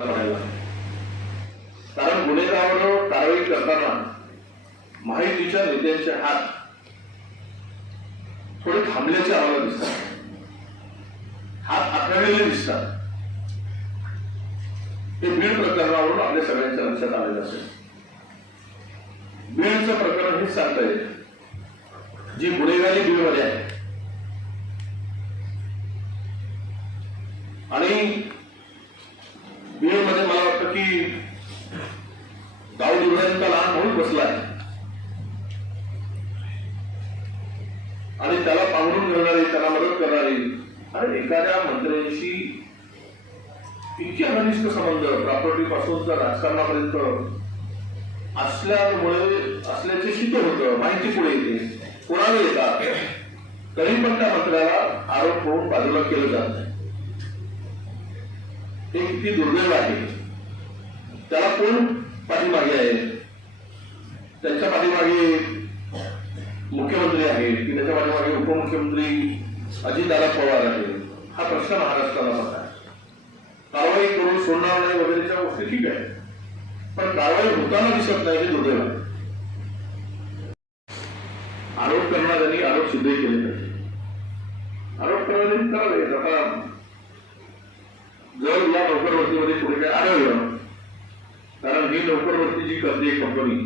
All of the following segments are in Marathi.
कारण गुन्हेगारांवर कारवाई करताना माहितीच्या नेत्यांचे हात थोडे थांबल्याचे आम्हाला दिसतात, हात आखडलेले दिसतात. हे बीड प्रकरणावरून आपल्या सगळ्यांच्या लक्षात आलेलं असेल. बीडचं प्रकरण हेच सांगतंय, जी गुन्हेगारी बीडमध्ये आहे आणि बीडमध्ये मला वाटतं की दाऊद इब्राहिमचा लहान भाऊ बसलाय आणि त्याला पांघरून घेणारी, त्याला मदत करणारी आणि एखाद्या मंत्र्यांशी इतके घनिष्ठ संबंध प्रॉपर्टी पासून तर राजकारणापर्यंत असल्याचे सिद्ध होतं. माहिती पुढे येते, कोणाला येतात, तरी पण त्या मंत्र्याला आरोप होऊन बाजूला केलं जात नाही. हे किती दुर्दैव आहे. त्याला कोण पाठीमागे आहे? त्यांच्या पाठीमागे मुख्यमंत्री आहेत की त्याच्या पाठीमागे उपमुख्यमंत्री अजितदादा पवार आहेत? हा प्रश्न महाराष्ट्राला पडला आहे. कारवाई करून सोडणार नाही वगैरेच्या गोष्टी ठीक आहे, पण कारवाई होताना दिसत नाही, हे दुर्दैव आहे. आरोप करणाऱ्यांनी आरोप सिद्ध केले पाहिजे. आरोप करणाऱ्यांनी करावे. आता जर या नोकरभरतीमध्ये पुढे काय आढळलं, कारण ही नोकरभरती जी करते कंपनी,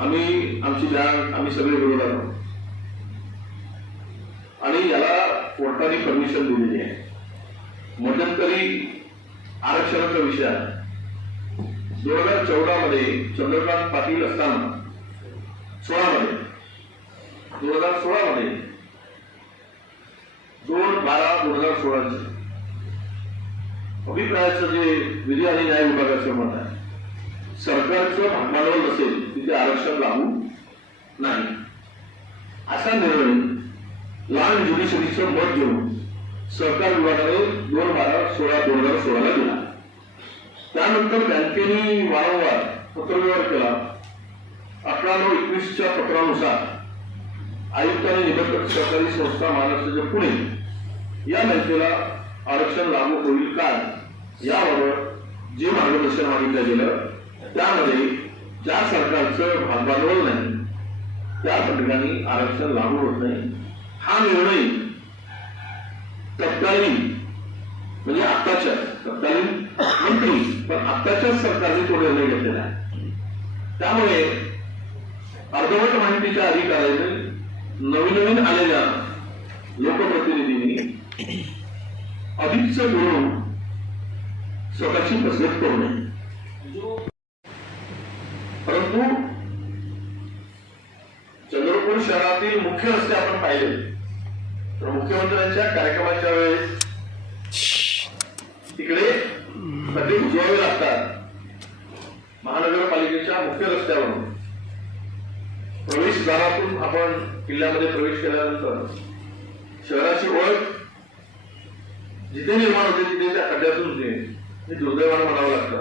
आमची बँक, आम्ही सगळे विरोधात आहोत आणि याला कोर्टाने परमिशन दिलेली आहे. मध्यंतरी आरक्षणाचा विषय आहे. 2014 मध्ये चंद्रकांत पाटील असताना 2016 मध्ये 2/12/2016 अभिप्रायाचं जे विधी आणि न्याय विभागाचं मत आहे, सरकारचं भांडवल नसेल तिथे आरक्षण लागू नाही, असा निर्णय लहान ज्युडिशरीचं मत घेऊन सहकार विभागाने 2/12/2016 दिला. त्यानंतर बँकेने वारंवार पत्रव्यवहार केला. 11/9/21 पत्रानुसार आयुक्त आणि निबंधक सहकारी संस्था महाराष्ट्राच्या पुणे या बँकेला आरक्षण लागू होईल का याबाबत जे मार्गदर्शन मागितलं गेलं, त्यामध्ये ज्या सरकारचं भागभांडवल नाही त्या ठिकाणी आरक्षण लागू होत नाही. हा निर्णय तत्कालीन म्हणजे तत्कालीन मंत्री पण आत्ताच्याच सरकारने तो निर्णय घेतलेला आहे. त्यामुळे अर्धवट माहितीच्या अधिकाऱ्याने नवीन आलेल्या लोकप्रतिनिधींनी अधिकच बोलून स्वतःची फसगत करू नये. परंतु चंद्रपूर शहरातील मुख्य रस्ते आपण पाहिले तर मुख्यमंत्र्यांच्या कार्यक्रमाच्या वेळेस तिकडे खड्डे बुजवावे लागतात. महानगरपालिकेच्या मुख्य रस्त्यावरून प्रवेशद्वारातून आपण किल्ल्यामध्ये प्रवेश केल्यानंतर शहराची ओळख जिथे निर्माण होते तिथे त्या खड्ड्यातून हे दुर्दैवानं म्हणावं लागतं.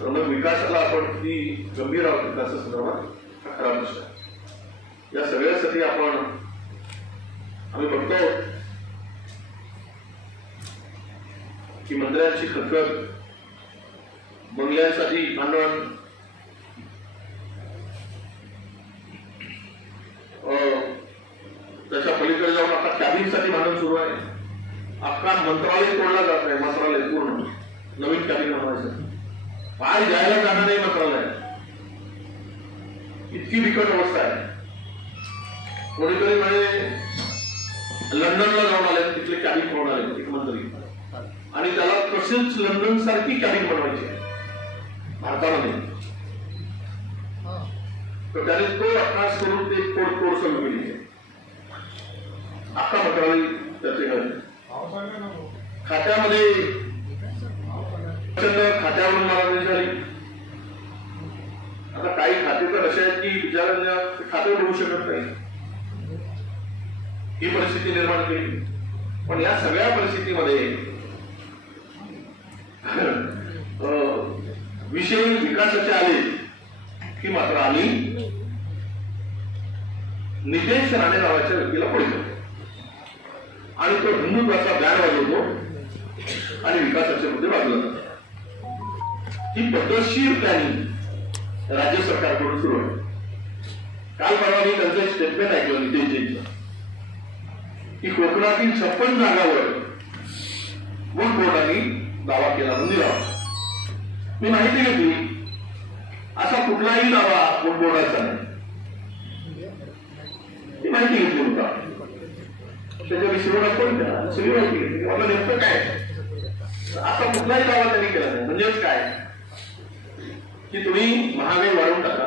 तर मग विकासाला आपण किती गंभीर आहोत विकासासंदर्भात हा खरा प्रश्न आहे. या सगळ्यासाठी आम्ही बघतो की मंत्र्यांची खतखत, बंगल्यांसाठी भांडण, त्याच्या पलीकडे जाऊन आता कॅबिनसाठी भांडण सुरू आहे. अख्खा मंत्रालय तोडला जात आहे. मंत्रालय पूर्ण नवीन कॅबिन बनवायचं, पाय जायला जाणार नाही मंत्रालय. इतकी बिकट अवस्था आहे. कोणीतरी म्हणजे लंडनला जाऊन आले, तिथले कॅबिन पाहून आले एक मंत्री, आणि त्याला तसेच लंडन सारखी कॅबिन बनवायची आहे भारतामध्ये. तर त्याने तो अभ्यास करून ते तोड सुरू केली आहे. अख्खा मंत्रालय त्याचे खात्यामध्ये खात्यावरून मारणी झाली. आता काही खाते तर असे आहेत की विचारांना खाते मिळू शकत नाही, ही परिस्थिती निर्माण केली. पण या सगळ्या परिस्थितीमध्ये विषय विकासाचे आले की मात्र आम्ही नितेश राणे नावाच्या व्यक्तीला पडतो आणि तो हिंदुत्वाचा बॅन वाजवतो आणि विकासाचे मुद्दे बाजूला जातात. ही पद्धतशीर प्लॅनिंग राज्य सरकारकडून सुरू आहे. काल परवा मी त्यांचं स्टेटमेंट ऐकलं नितेशजींचं की कोकणातील 56 जागावर वक्फ बोर्डाने दावा केला, नोंदी लावा. मी माहिती घेतली, असा कुठलाही दावा वक्फ बोर्डाचा नाही. ती माहिती घेतली होता, त्याच्या विषयावर आपण सगळी माहिती घेतली. मला नेमकं काय असा कुठलाही दावा त्यांनी केला नाही. म्हणजेच काय की तुम्ही महागाई वाढवून टाका,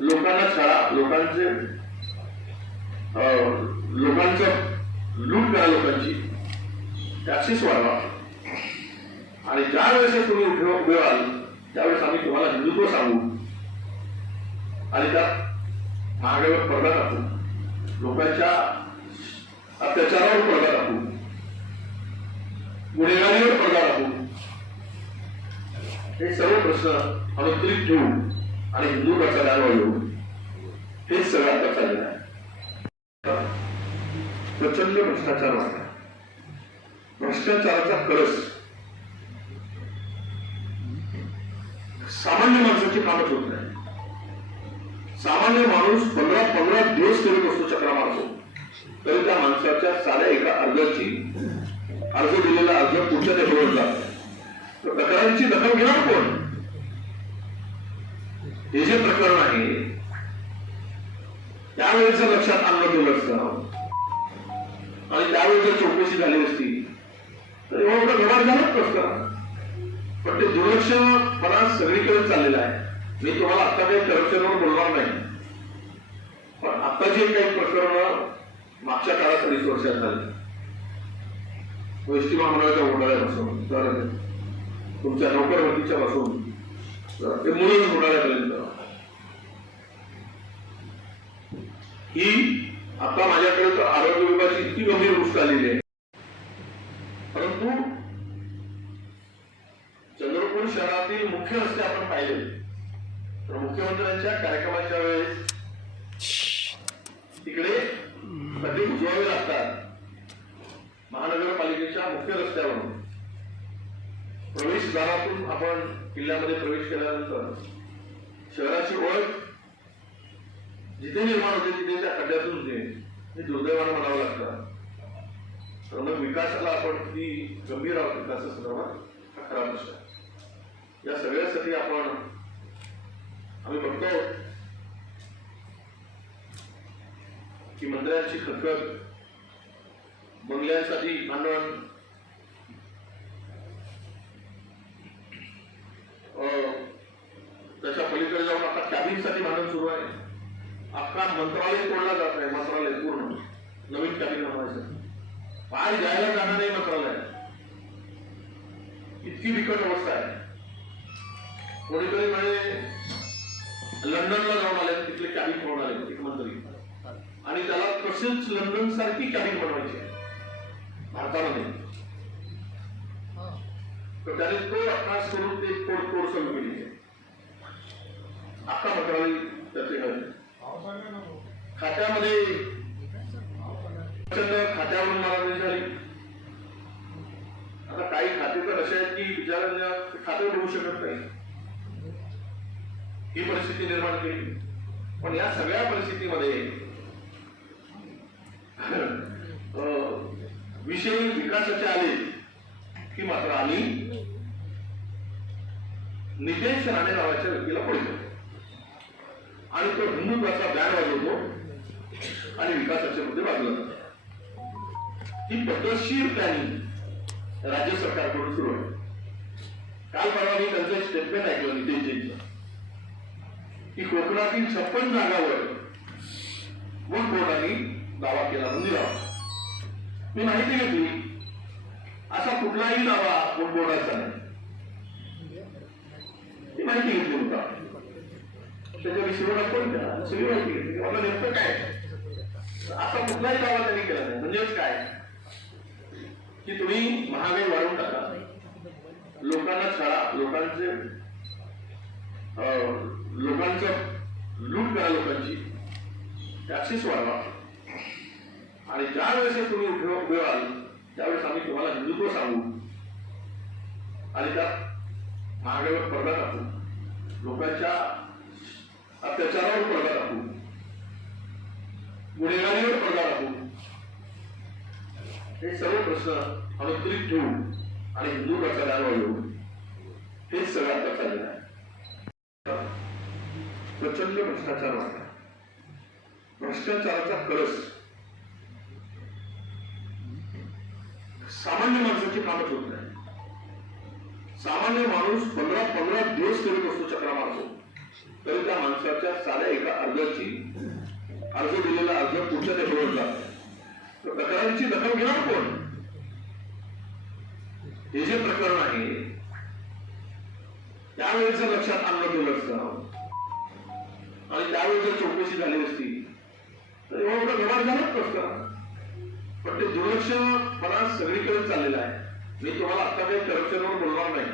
लोकांना छळा, लोकांचं लूट करा, लोकांची टॅक्सेस वाढवा, आणि ज्या वेळेस तुम्ही उभे व्हाल त्यावेळेस आम्ही तुम्हाला हिंदुत्व सांगू आणि त्यात महागाईवर पडदा टाकू, लोकांच्या अत्याचारावर पडदा टाकू, गुन्हेगारीवर पडदा टाकू. हे सर्व प्रश्न अनुत्तरित ठेवू आणि हिंदुत्वाचा दावा येऊ, हेच सगळं आता चाललेलं आहे. प्रचंड भ्रष्टाचार वाढला. भ्रष्टाचाराचा कळस सामान्य माणसाची कामच होत नाही. सामान्य माणूस 15 दिवस करत असतो, चक्रा मारतो, तरी त्या माणसाच्या साध्या एका अर्ज दिलेला अर्ज पुढच्या देशावर जातो. तक्रारीची दखल घेणार कोण? हे जे प्रकरण आहे त्यावेळेस लक्षात आणलं गेलं असतं आणि त्यावेळेस जर चौकशी झाली असती तर एवढं व्यवहार झालाच नसतं. पण ते दुर्लक्षपणा सगळीकडे चाललेला आहे. मी तुम्हाला आता काही करप्शनवर बोलणार नाही, पण आता जे काही प्रकरण मागच्या काळात 30 वर्षात झाले, एसटी महामंडळाच्या घोटाळ्यापासून तर तुमच्या नोकर भरतीच्या पासून ते मुलं घोटाळ्यापर्यंत, ही आता माझ्याकडे तर आरोग्य विभागाची इतकी गंभीर गोष्ट आलेली आहे. परंतु चंद्रपूर शहरातील मुख्य रस्ते आपण पाहिले तर मुख्यमंत्र्यांच्या कार्यक्रमाच्या वेळेस तिकडे कधी उजवावे लागतात. महानगरपालिकेच्या मुख्य रस्त्यावरून प्रवेशद्वारातून आपण किल्ल्यामध्ये प्रवेश केल्यानंतर शहराची ओळख जिथे निर्माण होते तिथे त्या खड्ड्यातून होते, हे दुर्दैवानं म्हणावं लागतं. तर मग विकासाला आपण किती गंभीर आहोत विकासासंदर्भात हा खरा प्रश्न आहे. या सगळ्यासाठी आम्ही बघतो की मंत्र्यांची खतखत, बंगल्यांसाठी भांडण, त्याच्या पलीकडे जाऊन आता कॅबिनसाठी भांडण सुरू आहे. अख्खा मंत्रालय तोडला जात आहे. मंत्रालय पूर्ण नवीन कॅबिन बनवायचं, पाय जायला जाणार नाही मंत्रालय. इतकी बिकट अवस्था आहे. कोणीतरी म्हणजे लंडनला जाऊन आले, तिथले कॅबिन घेऊन आले एक मंत्री, आणि त्याला तसेच लंडन सारखी कॅबिन बनवायची आहे भारतामध्ये. तर त्याने तो अभ्यास करून ते तोडफोड सुरू केली आहे. अख्खा मंत्रालय त्याचे घडले. खात्यामध्ये खात्यावरून मारामारी झाली. आता काही खाते तर असे आहेत की बिचारांना खाते होऊ शकत नाही, ही परिस्थिती निर्माण केली. पण या सगळ्या परिस्थितीमध्ये विषय विकासाचे आले की मात्र आम्ही नितेश राणे नावाच्या व्यक्तीला पडतो आणि तो हिंदुत्वाचा बॅन वाजवतो आणि विकासाचे मुद्दे बाजूला जातात. ही पद्धतशीर प्लॅनिंग राज्य सरकारकडून सुरू आहे. काल परवा मी त्यांचं स्टेटमेंट ऐकलं नितेशजींचं की कोकणातील 56 जागावर वक्फ बोर्डाने दावा केला, नोंदी लावा. मी माहिती घेतली, असा कुठलाही दावा वक्फ बोर्डाचा नाही. ती माहिती घेतली होता, त्याच्या विषयावर आपण सगळी माहिती घेतली. मला नेमकं काय असा कुठलाही दावा त्यांनी केला नाही. म्हणजेच काय की तुम्ही महागाई वाढवून टाका, लोकांना छळा, लोकांचं लूट करा, लोकांची टॅक्सेस वाढवा, आणि ज्या वेळेस तुम्ही उभे व्हाल त्यावेळेस आम्ही तुम्हाला हिंदुत्व सांगू आणि त्यात महागाईवर पडदा टाकू, लोकांच्या अत्याचारावर पडदा टाकू, गुन्हेगारीवर पडदा टाकू, हे सर्व प्रश्न अनुत्तरित ठेवू आणि हिंदू प्रचारावर येऊ, हेच सगळं आता चाललेलं आहे. प्रचंड भ्रष्टाचार वाढला. भ्रष्टाचाराचा कळस सामान्य माणसाची कामच होत नाही. सामान्य माणूस 15 दिवस करत असतो, चक्रा मारतो, तरी त्या माणसाच्या साध्या एका अर्जाची अर्ज दिलेला अर्ज पुढच्या टेबलवर जातो. तक्रारीची दखल घेणार कोण? हे जे प्रकरण आहे त्यावेळेस लक्षात आणलं गेलं असतं आणि त्यावेळेस जर चौकशी झाली असती तर एवढा मोठा व्यवहार झालाच नसता. पण ते दुर्लक्षपणा सगळीकडे चाललेला आहे. मी तुम्हाला आता काही करप्शनवर बोलणार नाही,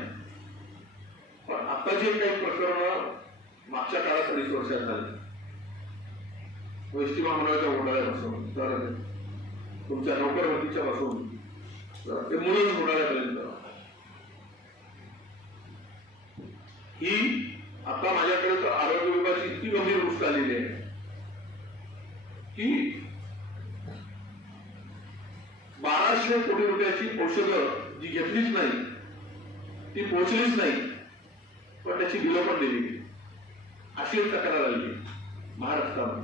पण आता जे काही प्रकरण मागच्या काळात 30 वर्षात झाले, एसटी महामंडळाच्या घोटाळ्यापासून तर तुमच्या नोकर भरतीच्या पासून ते मुलं घोटाळ्यापर्यंत, ही आता माझ्याकडे तर आरोग्य विभागाची इतकी गंभीर गोष्ट आलेली आहे की 1200 कोटी रुपयाची औषधं जी घेतलीच नाही, ती पोहोचलीच नाही, पण त्याची बिलं पण दिली, अशी एक तक्रार आली महाराष्ट्रात.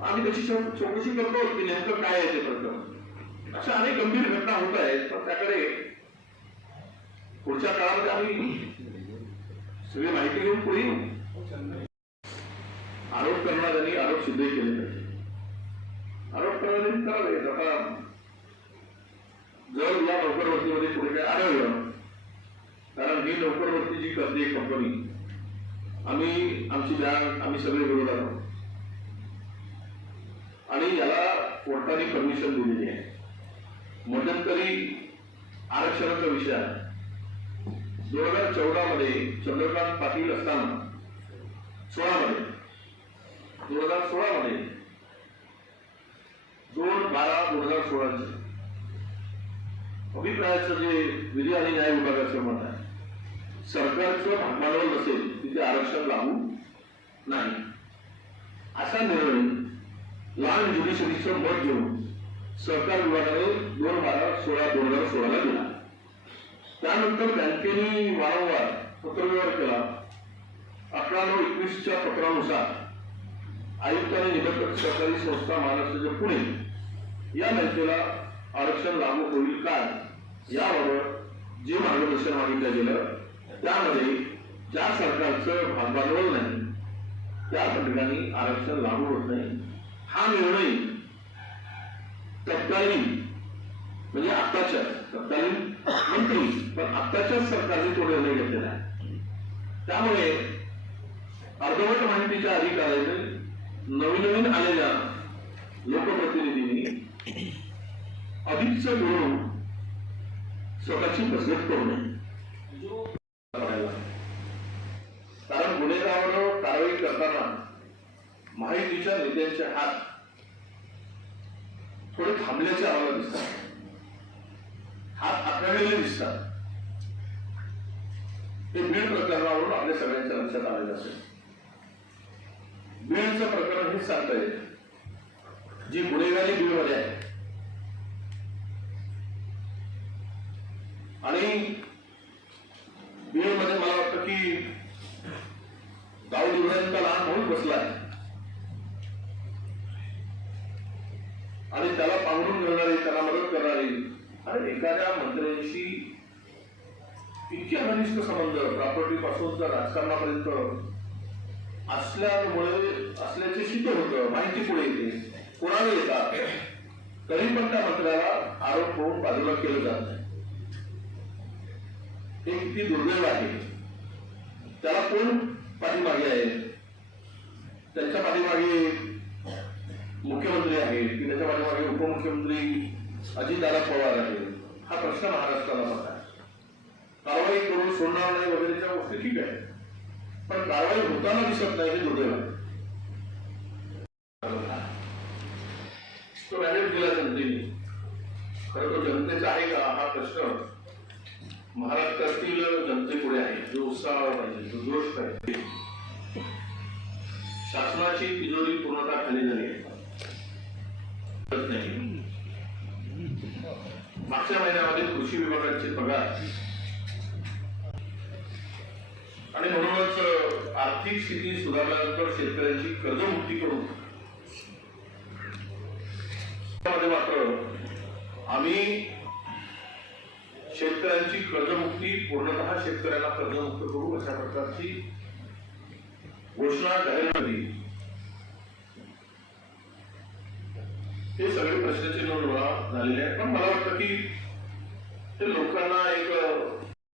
आम्ही त्याची चौकशी करतो की नेमकं काय आहे ते प्रकरण. अशा अनेक गंभीर घटना होत आहेत, पण त्याकडे पुढच्या काळामध्ये आम्ही सगळी माहिती घेऊन पुढे येऊ. आरोप करणाऱ्यांनी आरोप सिद्ध केले पाहिजे. आरोप करणाऱ्यांनी करावे. आता जर या नोकरभरतीमध्ये पुढे काय आढळलं, कारण ही नोकरभरती जी करते कंपनी, आमची बँक, आम्ही सगळे विरोधात आहोत आणि याला कोर्टाने परमिशन दिलेली आहे. मध्यंतरी आरक्षणाचा विषय आहे. 2014 मध्ये चंद्रकांत पाटील असताना 2016 मध्ये 2/12/2016 अभिप्रायाचं जे विधी आणि न्याय विभागाचं मत आहे, सरकारचं भागभांडवल नसेल तिथे आरक्षण लागू नाही, असा निर्णय लहान ज्युडिशरीचं मत घेऊन सहकार विभागाने 2/12/2016 दिला. त्यानंतर बँकेने वारंवार पत्रव्यवहार केला. 11/9/21 पत्रानुसार आयुक्तांनी निबंधक सहकारी संस्था महाराष्ट्राच्या पुणे या बँकेला आरक्षण लागू होईल काय याबाबत जे मार्गदर्शन मागितलं गेलं, त्यामध्ये ज्या सरकारचं भागभांडवल नाही त्या ठिकाणी आरक्षण लागू होत नाही. हा निर्णय तत्कालीन म्हणजे आत्ताच्या तत्कालीन मंत्री पण आत्ताच्याच सरकारने तो निर्णय घेतलेला आहे. त्यामुळे अर्धवट माहितीच्या अधिकाऱ्याने नवीन आलेल्या लोकप्रतिनिधींनी अधिकच बोलून स्वतःची फसवणूक करू नये. कारण गुन्हेगारांवर कारवाई करताना माहितीच्या नेत्यांचे हात थोडे थांबल्याचे आम्हाला दिसतात, हात आखडलेले दिसतात. ते बीड प्रकरणावरून आपल्या सगळ्यांच्या लक्षात आलेलं असेल. बीडचं प्रकरण हे सांगताय जी गुन्हेगारी बीडमध्ये आहे आणि बीडमध्ये मला वाटतं की गाव दुर्गांचा लहान भाऊ बसलाय आणि त्याला पांघरून घेणारी, त्याला मदत करणारी आणि एखाद्या मंत्र्यांशी इतके घनिष्ठ संबंध प्रॉपर्टी पासून तर राजकारणापर्यंत असल्याचे सिद्ध होतं. माहिती पुढे येते, कोणाला येतात, तरी पण त्या मंत्र्याला आरोप होऊन बाजूला केलं जात नाही. हे किती दुर्दैव आहे. त्याला कोण पाठीमागे आहे? त्यांच्या पाठीमागे मुख्यमंत्री आहेत की त्याच्या पाठीमागे उपमुख्यमंत्री अजितदादा पवार आहेत? हा प्रश्न महाराष्ट्राला पडला. कारवाई करून सोडणार नाही वगैरेच्या गोष्टी ठीक आहे, पण कारवाई होताना दिसत नाही, हे दुर्दैव आहे. तो मॅनेज दिला जनतेने खरं तो जनतेचा आहे का हा प्रश्न महाराष्ट्रातील जनतेपुढे आहे. जो उत्साह पाहिजे, जो जोश पाहिजे. शासनाची तिजोरी पूर्णतः खाली झाली आहे. मागच्या महिन्यामध्ये कृषी विभागाचे पगार आणि म्हणूनच आर्थिक स्थिती सुधारल्यानंतर शेतकऱ्यांची कर्जमुक्ती करून मात्र आम्ही शेतकऱ्यांची कर्जमुक्ती पूर्णतः शेतकऱ्यांना कर्जमुक्त करू अशा प्रकारची घोषणा जाहीर केली. हे सगळे प्रश्नचिन्ह झालेले आहेत. पण मला वाटतं की ते लोकांना एक